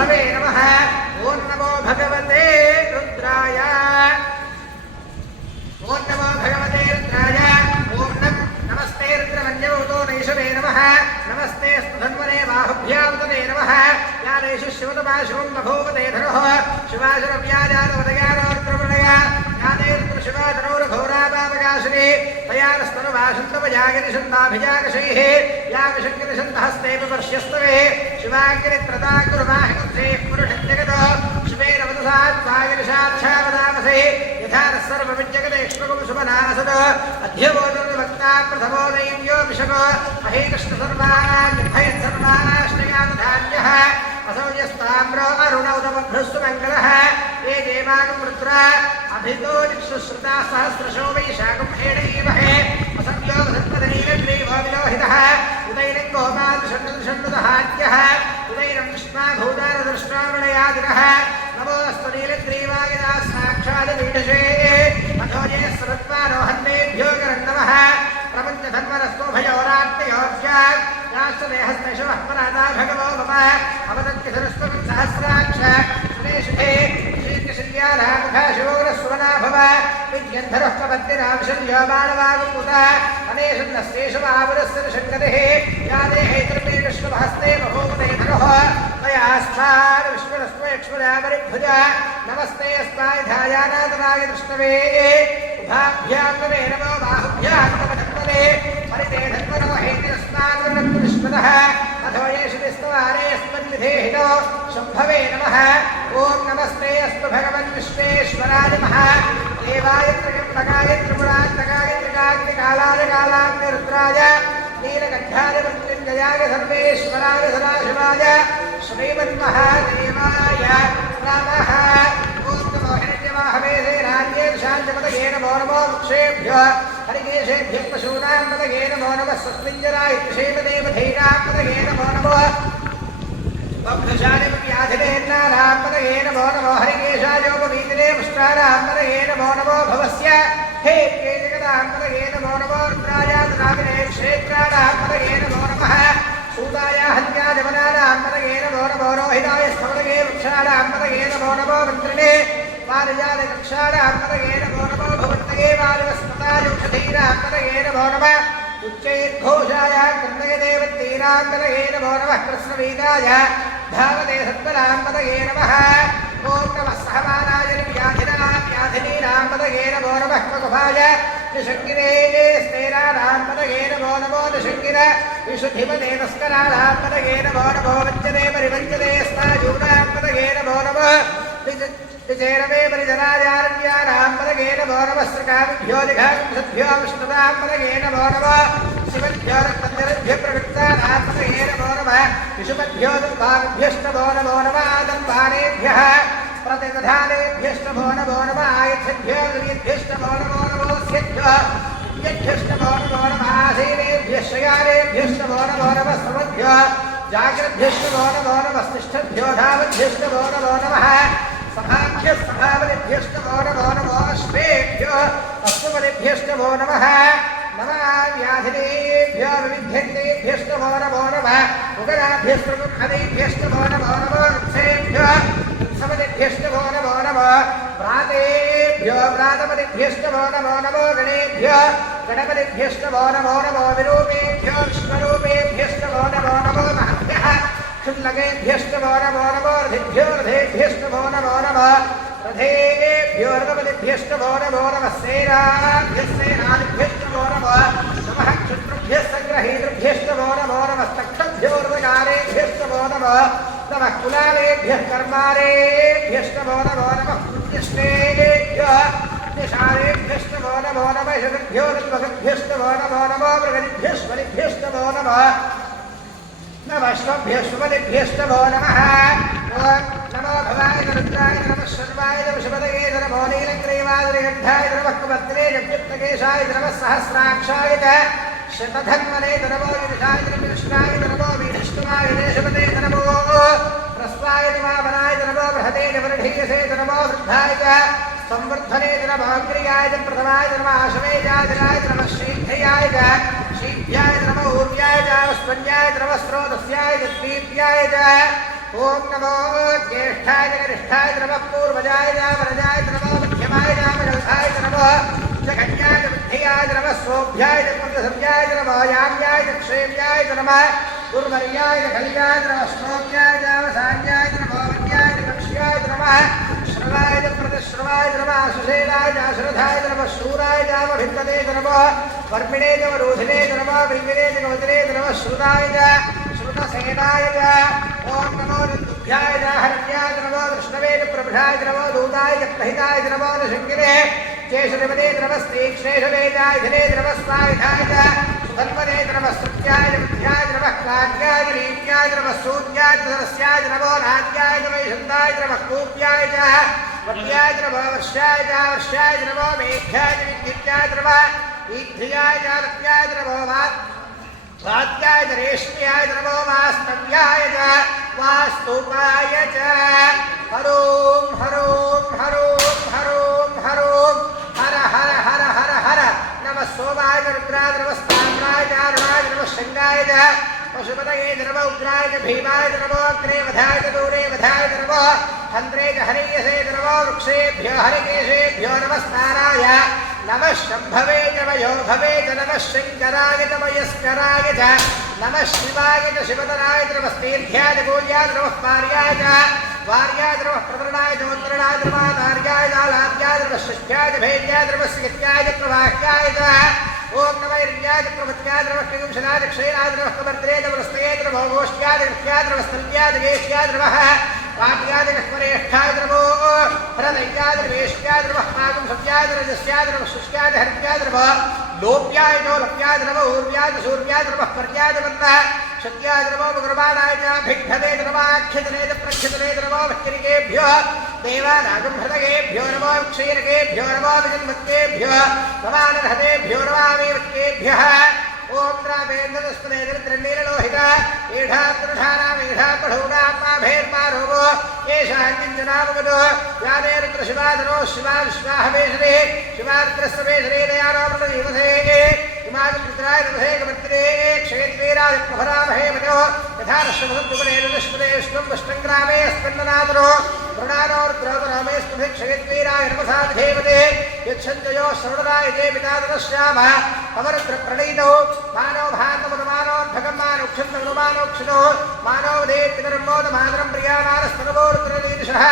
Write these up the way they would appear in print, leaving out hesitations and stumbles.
शुभवे नमः ओं नमो भगवते रुद्राय ओं नमो भगवते रुद्राय ओं नमस्ते रुद्रमन्यवतो नैषवे नमः नमस्ते स्तुधन्वने बाहुभ्यां तदे नमः यादेषु शिवतमाशुं बभूवते धनुः शिवाशुरव्याजातवदयानोर्त्रमणया यादेर्त्र शिवाधनोर्घोरापापकाशिनी तयानस्तनुवासन्तमजागिरिशन्ताभिजागशैः या विशङ्किरिशन्तहस्तेऽपि वर्ष्यस्तवे शिवाग्नित्रताकुरुमाहिकुब्धेः पुरुषज्जगतो शिवेरवदसात्वागिरिशाच्छावदामसे यथा नः सर्वविज्जगदेक्ष्मगुं शुभनासद अध्यवोदर्वक्ता प्रथमो दैव्यो विशको महीकृष्णसर्वान् सर्वाष्टयाधान्यः असौ यस्ताम्रो अरुणौतमभ्रस्तु मङ्गलः ये देवानुं रुद्रा अभितो दिक्षुश्रुता सहस्रशो वैशाखं हेडीमहे असंयो धन्वदनीलग्रीवो विलोहितः उदैनं गोपालषण्णुदहाद्यः उदैनं विष्णा भूतानदृष्टावृणयादिनः नमोऽस्तनीलग्रीवाय साक्षादमीढसे अथो ये सरत्वारोहन्नेभ्यो करन्नमः प्रपञ्चधन्वनस्तोभयोरात्मयोऽस्यात् याश्चदेहस्तेषवः परादा भगवो मम अवदत्यधरस्त्वं सहस्राक्ष सुरेशुभे श्रीकृष्ण्यारामुखाशिवोरस्वना भव विद्यन्धरः प्रपत्तिराविशल्यो बाणवागुपुत अनेशन्नस्तेषवावुरस्य शङ्करेः या देहैतर्मेष्वहस्ते बभूवते धनुः तया स्मार विश्वरस्त्वयक्ष्मदामरिभुज नमस्ते अस्माय ध्यायानादनाय दृष्टवे उभाभ्यां नमे नमो बाहुभ्यां नमः धन्वने परिते धन्वनो हेतिरस्मान्नविष्मदः अथो येषु विस्तवारे अस्मन्विधेहिनो शम्भवे नमः ॐ नमस्ते अस्तु भगवन् विश्वेश्वराय नमः देवाय त्रिकम्बकाय त्रिपुरान्तकाय त्रिकाग्निकालाय कालाग्निरुद्राय नीलकण्ठाय मृत्युञ्जयाय सर्वेश्वराय सदाशिवाय श्रीमन्महादेवाय नमः ॐ नमो हिरण्यवाहवे राज्ये शान्तपदये नमो नमो वृक्षेभ्यो हरिकेशेभ्यः पशूनां पदये नमो नमः स्वस्मिञ्जराय क्षेमदेवधीनां पदये नमो नमः वक्षशालिमव्याधिनेन्नानां पदये नमो नमो हरिकेशायोपवीतिने पुष्टानां पदये नमो नमो भवस्य हे जगदां पदये नमो नमो रुद्रायातनामिने क्षेत्राणां पदये नमो नमः सूताय हत्याजमनानां पदये नमो नमो रोहिताय स्थवदये वृक्षाणां पदये नमो नमो मन्त्रिणे पारिजातकक्षाणां पदये नमो नमो भवन्तये वालवस्पतायुषधीनां पदये नमो नमः उच्चैर्घोषाय कृष्णयदेवतीनां पदये नमो नमः कृष्णवीताय धावते सत्पदां पदये नमः ॐ नमः सहमानाय व्याधिनां व्याधिनीनां पदये नमो नमः मकुभाय निशङ्गिरे स्तेराणां पदये नमो नमो निशङ्गिर विशुद्धिपदे तस्कराणां पदये नमो नमो वञ्चने परिवञ्चने स्नायूनां पदये नमो नमः विचेरवे परिजराजारण्यानां पदये नमो नमः स्त्रकाभ्यो दिघांसद्भ्यो विष्णुतां पदये नमो नमः शिवभ्यो रत्नभ्यो प्रवृत्तानां पदये नमो नमः विशुभ्यो दुर्भाभ्यष्टभो नमो नमः आदम्बानेभ्यः प्रतिदधानेभ्यष्टभो नमो नमः आयच्छद्भ्यो गिरिभ्यष्टभो नमो नमो स्यभ्यो यज्ञष्टभो नमो नमः आसीनेभ्यः शयानेभ्यष्टभो नमो नमः सर्वभ्यो जाग्रद्भ्यष्टभो नमो नमः स्तिष्ठद्भ्यो धावद्भ्यष्टभो नमो नमः सभाभ्यः सभावलिभ्यष्टभो नमो नमो अश्वेभ्यो अश्वबलिभ्यष्टभो नमः नमः व्याधिनेभ्यो विविध्यन्तेभ्यष्टभो नमो नमः उगराभ्यस्तमुखदेभ्यष्टभो नमो नमो वृक्षेभ्यो वृक्षबलिभ्यष्टभो नमो नमः प्रातेभ्यो प्रातबलिभ्यष्टभो नमो नमो गणेभ्यो गणपतिभ्यष्टभो नमो नमो विरूपेभ्यो विष्णुरूपेभ्यष्टभो नमो नमो महभ्यः क्षुल्लकेभ्यष्टभो नमो नमो रथिभ्यो रथेभ्यष्टभो नमो नमः रथेभ्यो रथपतिभ्यष्टभो नमो नमः सेनाभ्यस्तेनादिभ्यष्टभो नमः नमः क्षुद्रुभ्यः सङ्ग्रहीतृभ्यष्टभो नमो नमः स्तक्षभ्यो ऋगारेभ्यष्टभो नमः नमः कुलालेभ्यः कर्मारेभ्यष्टभो नमो नमः पुण्यश्रेभ्यः निशारेभ्यष्टभो नमो नमः शतभ्यो नद्भगभ्यष्टभो नमो नमो मृगनिभ्यश्वलिभ्यष्टभो नमः नमस्वभ्यश्वलिभ्यष्टभो नमः नमो भवाय रुद्राय नमः शर्वाय नमः नमो नीलग्रीवाय नमः कुमत्रे जगत्तकेशाय नमः सहस्राक्षाय शतधन्वने नमो गिरिशाय कृष्णाय नमो वीष्णुवाय देशपते नमो ह्रस्वाय नमावनाय नमो बृहते वर्धीयसे नमो वृद्धाय संवर्धने नमः क्रियाय प्रथमाय नमः आशवेजाय नमः श्रीभ्याय शीभ्याय नमः ऊर्व्याय वस्पन्याय नमः स्रोतस्याय द्वीप्याय ओम नमो ज्येष्ठाय गरिष्ठाय नमः पूर्वजाय वरजाय नमः मध्यमाय जलसाय नमः जगन्याय बुद्धियाय नमः सोभ्याय पुत्रसंज्ञाय नमः याम्याय क्षेम्याय नमः गुरुवर्याय कल्याय नमः श्लोक्याय वसान्याय नमः वन्याय कक्ष्याय नमः श्रवाय प्रतिश्रवाय नमः सुशेलाय श्रद्धाय नमः शूराय भिन्नते नमः वर्मिणे रोधिने नमः विङ्गिने गवतिने नमः श्रुताय श्रुतसेनाय ओम नमो दुर्भ्याय हरण्याय नमः विष्णवे प्रभृषाय नमः दूताय प्रहिताय नमः शङ्किने केशवदे नमः श्रीक्षेषवेदाय धने नमः स्वायुधाय सुधन्वने नमः स्तुत्याय बुद्ध्याय नमः काज्ञाय रीत्याय नमः सूर्याय सरस्याय नमः नाद्याय नमः शन्दाय नमः कूप्याय च वट्याय नमः वर्षाय नमः मेघ्याय विद्युत्याय नमः ईध्याय रत्याय नमः वात्याय रेश्म्याय नमो वास्तव्याय वास्तुपाय च हरों हरों हरों हरों हरों हर हर हर हर हर नमः सोमाय रुद्राय नमः स्थाम्राय अरुणाय नमः शंगाय पशुपतये नमः उग्राय भीमाय नमः अग्रे वधाय दूरे वधाय नमः हन्त्रे हरियसे नमः वृक्षेभ्यो हरिकेशेभ्यो नमस्काराय नमः शंभवे नमयो भवे नमः शंकराय नमयस्कराय च नमः शिवाय शिवतराय नमस्तीर्थ्याय पूज्याय नमः पार्याय वार्याय नमः प्रवरणाय जोत्रणाय नमः तार्याय लाद्याय नमः शिष्याय भेद्याय नमः सित्याय प्रवाह्याय च ओम नमः इन्द्राय प्रवत्याय नमः किंशनाय क्षीराय नमः कमर्द्रे नमस्ते नमः गोष्ठ्याय नमस्त्याय नमः स्तल्याय वेश्याय नमः पाट्याय नमः नमो हृदयाय वेश्याय नमः पाकं सत्याय रजस्याय नमः शुष्याय हरित्याय नमः लोप्याय लप्याय नमः ऊर्व्याय सूर्याय नमः पर्याय नमः सत्याय नमः गुरुबाणाय भिक्षते नमः क्षितने प्रक्षितने नमः वच्चरिकेभ्यो देवानागं हृदयेभ्यो नमः क्षीरकेभ्यो नमः विजन्मत्तेभ्यो नमानर्हतेभ्यो नमामेवत्तेभ्यः ओम द्रावेन्द्रस्पदेन्द्रनीलोहिता एढ़ा पुरुषाणाम् एढ़ा पढौनापाभेर्मारोगो येषाञ्जनामगतो याने रुद्रशिवाधनो शिवा विश्वाहवेशरे शिवारुद्रस्वेशरे दयानो मृतजीवसे इमारुद्राय नमसे गमत्रे क्षेत्रेराय प्रभरामहे मनो यथा नश्वसुपदेष्टं वष्टङ्ग्रामे स्पन्दनादरो वृणानो रुद्रोपरामे स्पृधे क्षेत्रेराय नमसा विधेमते यच्छञ्जयो श्रवणराय जे पितादरश्यामः अवरुद्रप्रणीतौ मानव भागवतमानोर्भगं मानोक्षितो मानव दे पितरमोद मातरं प्रियामानस्तनवोरुद्रनीदिशः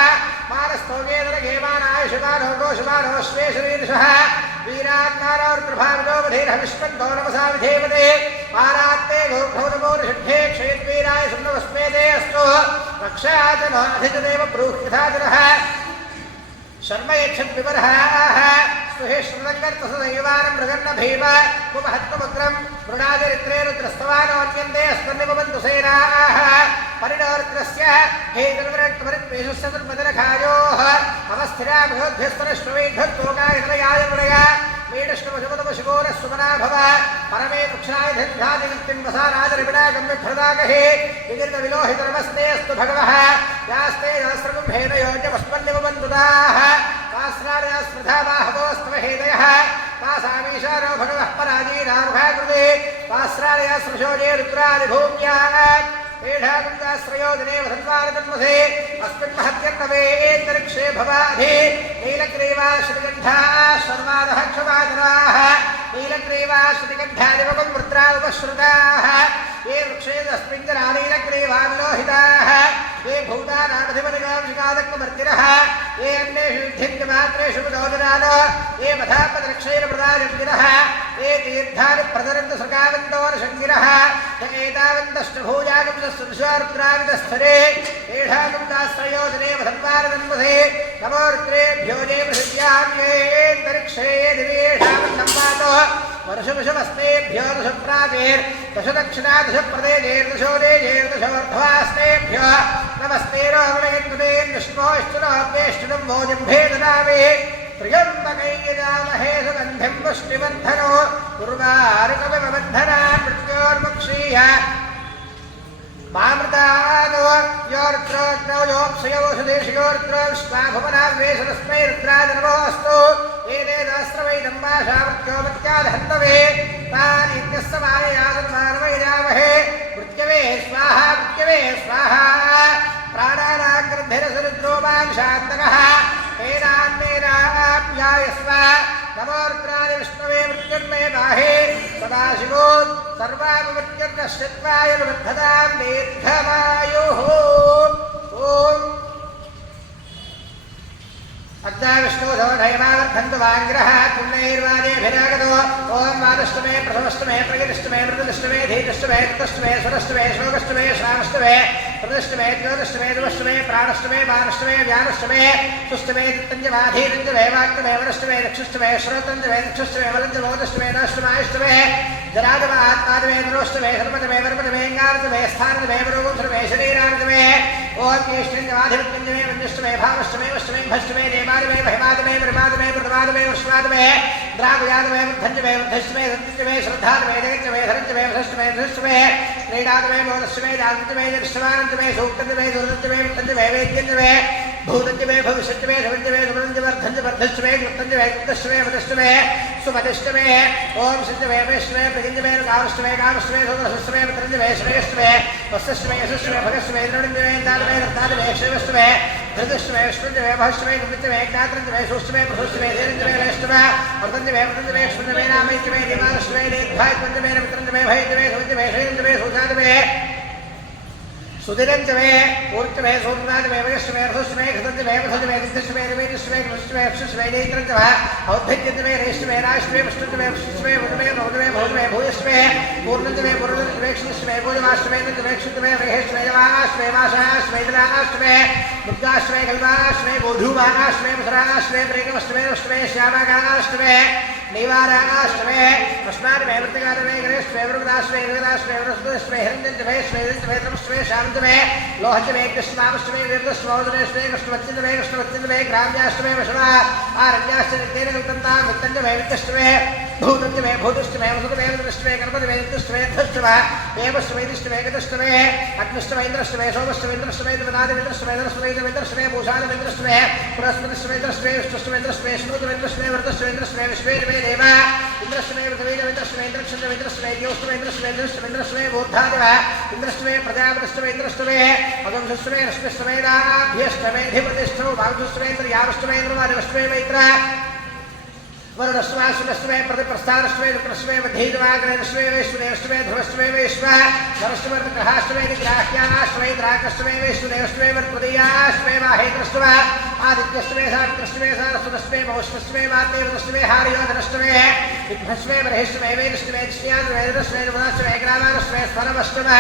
मानस्तोगेदरगेमानाय शुभानो गोशुभानो श्वेशरीदिशः वीरान्नानोरुद्रभाविनो वधेरः विश्वन्तो नमसा विधेमते पारात्ते गोभवनमोरुषिद्धे क्षेत्वीराय सुम्नवस्मेदे अस्तु रक्षाच नाधिजदेव ब्रूह्यथाजनः शर्म यच्छद्विवरः सुहेश्वरङ्गर्तसदैवानं मृगन्न भीम कुमहत्तमुग्रं मृणादिरित्रे रुद्रस्तवानोऽन्यन्ते अस्मन्निवन्तु सेनाः परिणोरुद्रस्य हे दुर्वृत्तमरित्वेषुस्तुर्मदनखायोः अवस्थिरा बृहद्भ्यस्तरश्वैभक्तोकायतनयाय मृडय मेडष्टमशुमतमशुगोरः भव परमे वृक्षाय धन्धादिनित्यं वसाराजरिविडागं विभ्रदागहे विगिर्दविलोहितनमस्ते अस्तु भगवः यास्ते सहस्रकुम्भेन योज्यमस्मन्निवन्तुदाः तास्रादया स्मृधा बाहवोऽस्तमहेदयः तासामीशानो भगवः पराजीनामुखाकृते तास्रादया स्मृशोजे रुद्रादिभूम्याः एढाकुन्दाश्रयो दिने वसन्वारतन्मसे अस्मिन् महत्यन्नवेन्तरिक्षे भवाधि नीलग्रीवाश्रुतिगन्धाः सर्वादः क्षमादराः नीलग्रीवाश्रुतिगन्धादिवकं वृत्रावपश्रुताः ये वृक्षे तस्मिन् जनानीलग्रीवाविलोहिताः ये भूतानामधिपतिकांशिकादक्कमर्तिनः ये अन्येषु युद्धिन्यमात्रेषु विदोदनानो ये मधापदक्षैरप्रदायन्तिनः ये तीर्थानि प्रतरन्तु सृगावन्तोरशङ्गिनः एतावन्तश्च भूजागंसुरुद्राविदस्थरे एषाकुन्दाश्रयोजने वसन्वारदन्मसे नमो रुद्रेभ्यो ये पृथिव्यां येऽन्तरिक्षे दिवेषावन्नम्मातो वर्षवशमस्तेभ्यो दशप्राचेर्दशदक्षिणा दशप्रदेशेर्दशोदेशेर्दशोर्ध्वास्तेभ्यो नमस्ते रोगणयन्नुते विष्णोश्चुनोपेष्टुनं भोजम्भे ददामि त्र्यम्बकैर्यजामहे सुगन्धिं पुष्टिवर्धनो उर्वारुकविमबन्धना मृत्योर्मुक्षीय मामृतादो योरुद्रोग्नौ योऽप्सयोषदेशियोरुद्रो विश्वाभुवनावेशतस्मै रुद्राय नमो अस्तु एतेदास्त्रवैदम्बाशामृत्योमत्यादहन्तवे तानीत्यस्य माययासन्मानवैरामहे मृत्यवे स्वाहा सर्वामुपत्यर्दश्चत्वायुर्वर्धतां दीर्घमायुः ॐ अग्नाविष्णोधोधयमावर्धन्तु वाङ्ग्रः पुण्यैर्वादेभिरागतो ॐ वादष्टमे प्रथमष्टमे प्रगतिष्टमे मृतदष्टमे धीतष्टमे कृतष्टमे सुरष्टमे श्लोकष्टमे श्रावष्टमे प्रदष्टमे द्योदष्टमे दुवष्टमे प्राणष्टमे मानष्टमे व्यानष्टमे सुष्टमे दित्तञ्जमाधीरञ्जमे वाक्यमे वनष्टमे दक्षष्टमे श्रोतञ्जमे दक्षष्टमे वलञ्जमोदष्टमे नष्टमाष्टमे जरादम आत्मादमे नरोष्टमे सर्वदमे वर्मदमे गानदमे स्थानदमे वरोगुंसमे शरीरानदमे ॐ ज्येष्ठञ्जमाधिपत्यञ्जमे वन्यष्टमे भावष्टमे वष्टमे भष्टमे देवादमे महिमादमे ब्रह्मादमे प्रथमादमे विश्वादमे द्रागुयादमे वृद्धञ्जमे वृद्धष्टमे सत्यञ्जमे श्रद्धादमे जगञ्जमे धरञ्जमे वृद्धष्टमे धृष्टमे क्रीडादमे मोदष्टमे दानञ्जमे जष्टमानञ्जमे सूक्तञ्जमे दुरञ्जमे वृद्धञ्जमे वेद्यञ्जमे भूतञ्जमे भविष्यञ्जमे धवञ्जमे धवञ्जवर्धञ्जवर्धञ्जमे कृतञ्जमे कृतष्टमे वदष्टमे सुमदष्टमे ॐ सिद्धमे वैष्णवे प्रगिञ्जमे कामष्टमे कामष्टमे सुदष्टमे वृत्रञ्जमे श्रेष्ठमे वस्तष्टमे यशष्टमे भगष्टमे द्रवञ्जमे दानमे रत्नादमे श्रेष्ठमे धृतष्टमे विष्णुञ्जमे भविष्टमे कृतञ्जमे ज्ञात्रञ्जमे सुष्टमे प्रसुष्टमे धीरञ्जमे वैष्णवे वर्धञ्जमे वृत्रञ्जमे विष्णुञ्जमे नामैज्यमे दिवानष्टमे दीर्घायत्वञ्जमे नमित्रञ्जमे भयञ्जमे सुञ्जमे श्रेयञ्जमे सुजातमे सुधिरञ्जमे ऊर्जमे सूर्णादमे वयष्टमे रथुष्टमे घृतञ्जमे वधुजमे दिष्टमे निवेदिष्टमे कृष्टमे अक्षुष्टमे नेत्रञ्जमे औद्धज्यञ्जमे रेष्टमे राष्ट्रमे विष्णुञ्जमे विष्णुष्टमे वधुमे भौजमे भौजमे भूयष्टमे पूर्णञ्जमे पूर्णञ्जमे क्षिष्टमे भोजमाष्टमे नञ्जमे क्षुद्रमे रेहेष्टमे जवाष्टमे मासाष्टमे जलाष्टमे दुर्गाष्टमे कल्पाष्टमे गोधूमाष्टमे मधुराष्टमे प्रेमष्टमे अष्टमे श्यामाकाष्टमे निवाराष्टमे अस्मादमे वृत्तकादमे गणेशमे वृगदाष्टमे गणदाष्टमे वृष्टमे हिरण्यञ्जमे श्वेतञ्जमे त्रमष्टमे शान्तमे लोहञ्जमे कृष्णाष्टमे वीरदष्टमोदनेष्टमे कृष्णवच्चिन्दमे कृष्णवच्चिन्दमे ग्राम्याष्टमे वशवा आरण्याष्टमे कृतन्तां वित्तञ्जमे वित्तष्टमे भूतञ्जमे भूतष्टमे वसुतमे वदष्टमे कर्मजमे वित्तष्टमे धष्टमे देवष्टमे दिष्टमे गतष्टमे अग्निष्टमे इन्द्रष्टमे सोमष्टमे इन्द्रष्टमे दिवनादिमिन्द्रष्टमे दर्ष्टमे इन्द्रष्टमे भूषादिमिन्द्रष्टमे पुरस्पतिष्टमे इन्द्रष्टमे विष्णुष्टमे इन्द्रष्टमे श्नुतमे इन्द्रष्टमे वरदष्टमे इन्द्रष्टमे विश्वेजमे देव इन्द्रष्टमे पृथिवीजमे इन्द्रष्टमे इन्द्रक्षन्द्रमे इन्द्रष्टमे द्योष्टमे इन्द्रष्टमे इन्द्रष्टमे इन्द्रष्टमे बोद्धादिव इन्द्रष्टमे प्रजापतिष्टमे इन्द्रष्टमे अगमष्टमे रश्मिष्टमे नाभ्यष्टमे धिपतिष्ठो भागष्टमे इन्द्रयावष्टमे इन्द्रवादिवष्टमे मैत्र वरुणस्वाश्वष्टमे प्रतिप्रस्थानष्टमे विक्रष्टमे मध्यैर्वाग्नेष्टमे वैश्वदेवष्टमे ध्रुवष्टमे वैश्व नरष्टमे ग्रहाष्टमे निग्राह्याष्टमे द्राकष्टमे वैश्वदेवष्टमे वरप्रदीयाष्टमे माहेन्द्रष्टमे आदित्यष्टमे सावित्रष्टमे सारस्वतष्टमे मौष्टष्टमे वातेवदष्टमे हार्योधनष्टमे विघ्नष्टमे बर्हिष्टमे वेदष्टमे दृष्ट्याष्टमे दृष्टमे दुमनाष्टमे ग्रामाष्टमे स्फलमष्टमे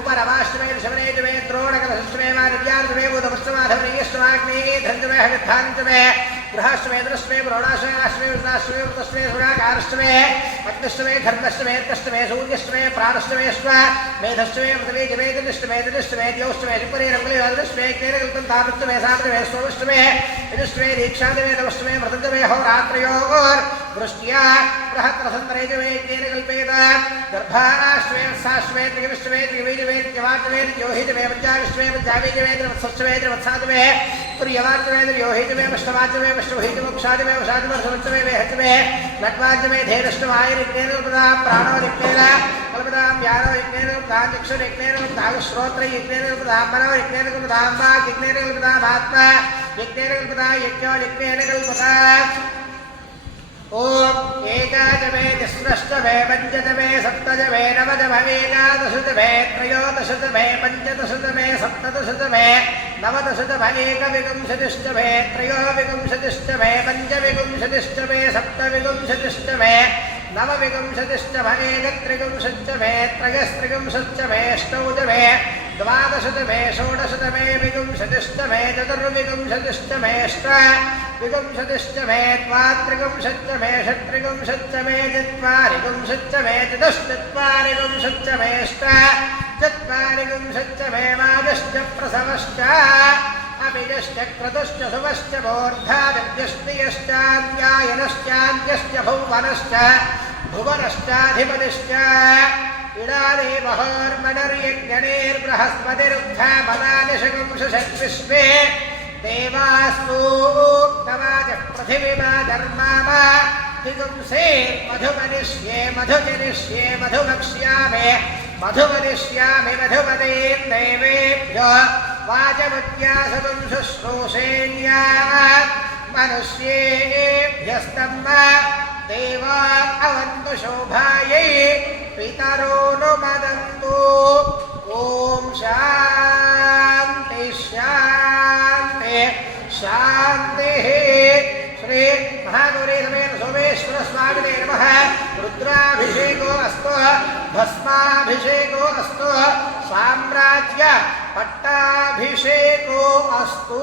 उपरवाष्टमे ऋषभनेजमे द्रोणकलष्टमे वानिव्याष्टमे बुधमष्टमाधवनीयष्टमाग्ने धञ्जमे हविद्धाञ्जमे गृहाष्टमे दृष्टमे प्रोणाष्टमे वृताष्टमे वृतष्टमे सुराकारष्टमे अग्निष्टमे धर्मष्टमे अर्कष्टमे सूर्यष्टमे प्राणष्टमेष्व मेधष्टमे पृथिवी जमे जनिष्टमे जनिष्टमे द्यौष्टमे शिपरे रङ्गले वादष्टमे क्लेरकल्पं तामृष्टमे सामृतमे सोमष्टमे यजुष्टमे दीक्षादमे नवष्टमे मृतञ्जमे होरात्रयोर् वृष्ट्या बृहत्रसन्दरेजमे क्लेरकल्पेत गर्भाष्टमे वत्साष्टमे त्रिविष्टमे त्रिवीजमे त्रिवाजमे त्रियोहिजमे पञ्चाविष्टमे पञ्चावीजमे त्रिवत्सष्टमे त्रिवत्सादमे तुर्यवाजमे त्रियोहिजमे अष्टवाजमे अष्टभुहिजमोक्षाजमे वशाजमे समस्तमे वेहजमे लट्वाजमे धेरष्टमायरिग्नेन कल्पदां प्राणो यज्ञेन कल्पदां व्यानो यज्ञेन कल्पदां चक्षुर यज्ञेन कल्पदां श्रोत्र यज्ञेन कल्पदां मनो यज्ञेन कल्पदां वाक् यज्ञेन कल्पदां आत्मा यज्ञेन कल्पदां यज्ञो यज्ञेन कल्पदां ओम एकादशमे तिस्रष्टमे पञ्चदशमे सप्तदशमे नवदशमे एकादशदशमे त्रयोदशदशमे पञ्चदशदशमे सप्तदशदशमे नवदशदशमे एकविंशतिष्टमे त्रयोविंशतिष्टमे पञ्चविंशतिष्टमे सप्तविंशतिष्टमे नवविंशतिष्टमे एकत्रिंशतिष्टमे त्रयस्त्रिंशतिष्टमे अष्टौदशमे द्वादशतमे षोडशतमे विंशतिष्टमे चतुर्विंशतिष्टमे अष्टाविंशतिष्टमे द्वात्रिंशतिष्टमे षट्त्रिंशतिष्टमे चत्वारिंशतिष्टमे चतुश्चत्वारिंशतिष्टमे अष्टाचत्वारिंशतिष्टमे मादश्च प्रसवश्च अभिजश्च क्रतुश्च सुवश्च मूर्धादित्यश्च भुवनश्च भुवनश्चाधिपतिश्च इडादे बहोर्मनर्यज्ञनेर्बृहस्पतिरुद्धा मदानिशगुंसषद्विश्वे देवास्तूक्तवाचः पृथिवीमाधर्मामा हिगुंसे मधुमनिष्ये मधुजनिष्ये मधुमक्ष्यामि मधुमनिष्यामि मधुमदें देवेभ्यो वाचमत्यासतं शुश्रूषेण्यात् मनुष्येभ्यस्तम्मा देवा अवन्तु शोभायै पितरो नु मदन्तु ॐ शान्ति शान्ति शान्तिः श्री महागौरी समेत सोमेश्वर स्वामिने नमः रुद्राभिषेको अस्तु भस्माभिषेको अस्तु साम्राज्य पट्टाभिषेको अस्तु